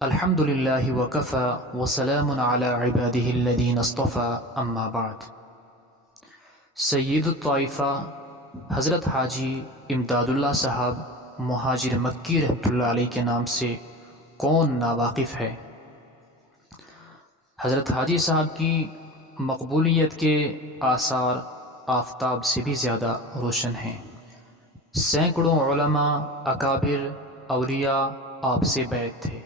الحمد للہ وکفی وسلام علی عباده الذین اصطفی اما بعد۔ سید الطائفہ حضرت حاجی امداد اللہ صاحب مہاجر مکی رحمۃ اللہ علیہ کے نام سے کون ناواقف ہے؟ حضرت حاجی صاحب کی مقبولیت کے آثار آفتاب سے بھی زیادہ روشن ہیں۔ سینکڑوں علماء اکابر اولیاء آپ سے بیعت تھے،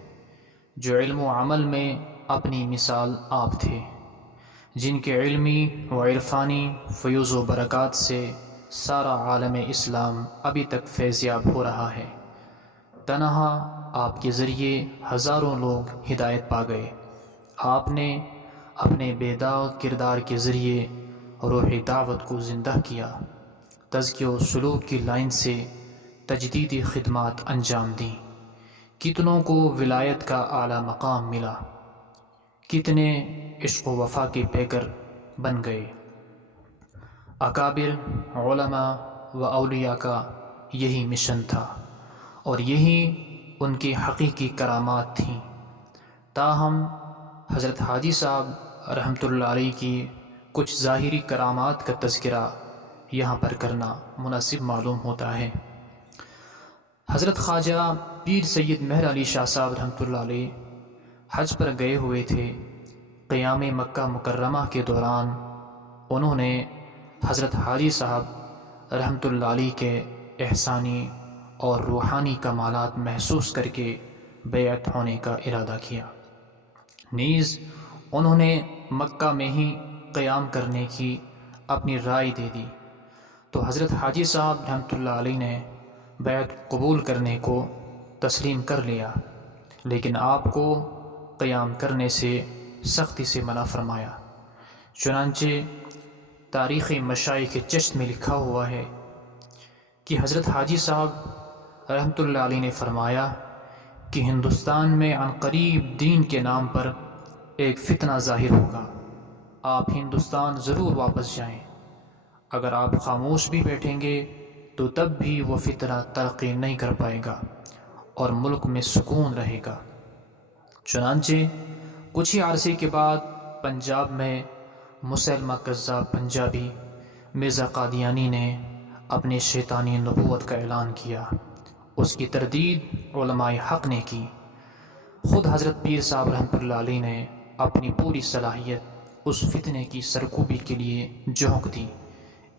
جو علم و عمل میں اپنی مثال آپ تھے، جن کے علمی و عرفانی فیوز و برکات سے سارا عالم اسلام ابھی تک فیضیاب ہو رہا ہے۔ تنہا آپ کے ذریعے ہزاروں لوگ ہدایت پا گئے۔ آپ نے اپنے بے داغ کردار کے ذریعے روح دعوت کو زندہ کیا، تزکیہ و سلوک کی لائن سے تجدیدی خدمات انجام دیں۔ کتنوں کو ولایت کا اعلیٰ مقام ملا، کتنے عشق و وفا کے پیکر بن گئے۔ اکابر علماء و اولیاء کا یہی مشن تھا اور یہی ان کی حقیقی کرامات تھیں۔ تاہم حضرت حاجی صاحب رحمۃ اللہ علیہ کی کچھ ظاہری کرامات کا تذکرہ یہاں پر کرنا مناسب معلوم ہوتا ہے۔ حضرت خواجہ پیر سید مہر علی شاہ صاحب رحمۃ اللہ علیہ حج پر گئے ہوئے تھے۔ قیام مکہ مکرمہ کے دوران انہوں نے حضرت حاجی صاحب رحمۃ اللہ علیہ کے احسانی اور روحانی کمالات محسوس کر کے بیعت ہونے کا ارادہ کیا۔ نیز انہوں نے مکہ میں ہی قیام کرنے کی اپنی رائے دے دی، تو حضرت حاجی صاحب رحمۃ اللہ علیہ نے بیعت قبول کرنے کو تسلیم کر لیا، لیکن آپ کو قیام کرنے سے سختی سے منع فرمایا۔ چنانچہ تاریخ مشائخ چشت میں لکھا ہوا ہے کہ حضرت حاجی صاحب رحمۃ اللہ علیہ نے فرمایا کہ ہندوستان میں عنقریب دین کے نام پر ایک فتنہ ظاہر ہوگا، آپ ہندوستان ضرور واپس جائیں۔ اگر آپ خاموش بھی بیٹھیں گے تو تب بھی وہ فتنہ ترقی نہیں کر پائے گا اور ملک میں سکون رہے گا۔ چنانچہ کچھ ہی عرصے کے بعد پنجاب میں مسلمہ کذاب پنجابی مرزا قادیانی نے اپنے شیطانی نبوت کا اعلان کیا۔ اس کی تردید علماء حق نے کی۔ خود حضرت پیر صاحب رحمۃ اللہ علیہ نے اپنی پوری صلاحیت اس فتنے کی سرکوبی کے لیے جھونک دی۔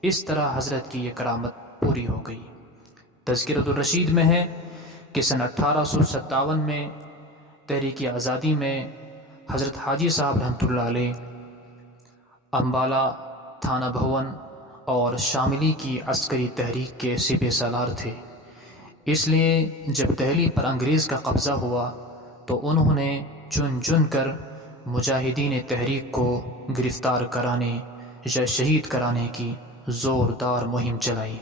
اس طرح حضرت کی یہ کرامت پوری ہو گئی۔ تذکرۃ الرشید میں ہے کہ سن 1857 میں تحریک آزادی میں حضرت حاجی صاحب رحمۃ اللہ علیہ امبالہ، تھانہ بھون اور شاملی کی عسکری تحریک کے سپہ سالار تھے۔ اس لیے جب دہلی پر انگریز کا قبضہ ہوا تو انہوں نے چن چن کر مجاہدین تحریک کو گرفتار کرانے یا شہید کرانے کی زوردار مہم چلائی۔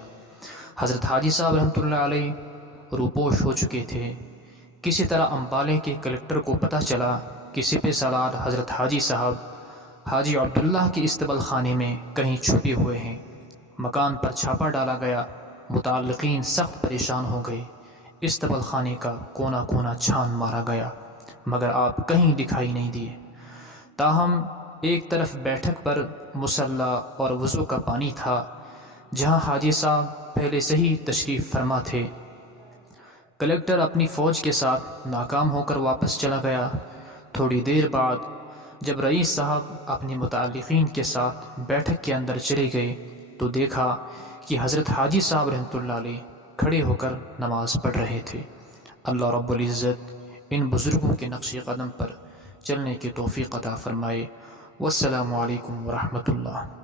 حضرت حاجی صاحب رحمۃ اللہ علیہ روپوش ہو چکے تھے۔ کسی طرح امبالے کے کلکٹر کو پتہ چلا کہ سپہ سالار حضرت حاجی صاحب حاجی عبداللہ کے استبل خانے میں کہیں چھپے ہوئے ہیں۔ مکان پر چھاپا ڈالا گیا، متعلقین سخت پریشان ہو گئے۔ استبل خانے کا کونا کونا چھان مارا گیا مگر آپ کہیں دکھائی نہیں دیے۔ تاہم ایک طرف بیٹھک پر مصلی اور وضو کا پانی تھا، جہاں حاجی صاحب پہلے سے ہی تشریف فرما تھے۔ کلکٹر اپنی فوج کے ساتھ ناکام ہو کر واپس چلا گیا۔ تھوڑی دیر بعد جب رئیس صاحب اپنے متعلقین کے ساتھ بیٹھک کے اندر چلے گئے تو دیکھا کہ حضرت حاجی صاحب رحمۃ اللہ علیہ کھڑے ہو کر نماز پڑھ رہے تھے۔ اللہ رب العزت ان بزرگوں کے نقش قدم پر چلنے کی توفیق عطا فرمائے۔ والسلام علیکم ورحمۃ اللہ۔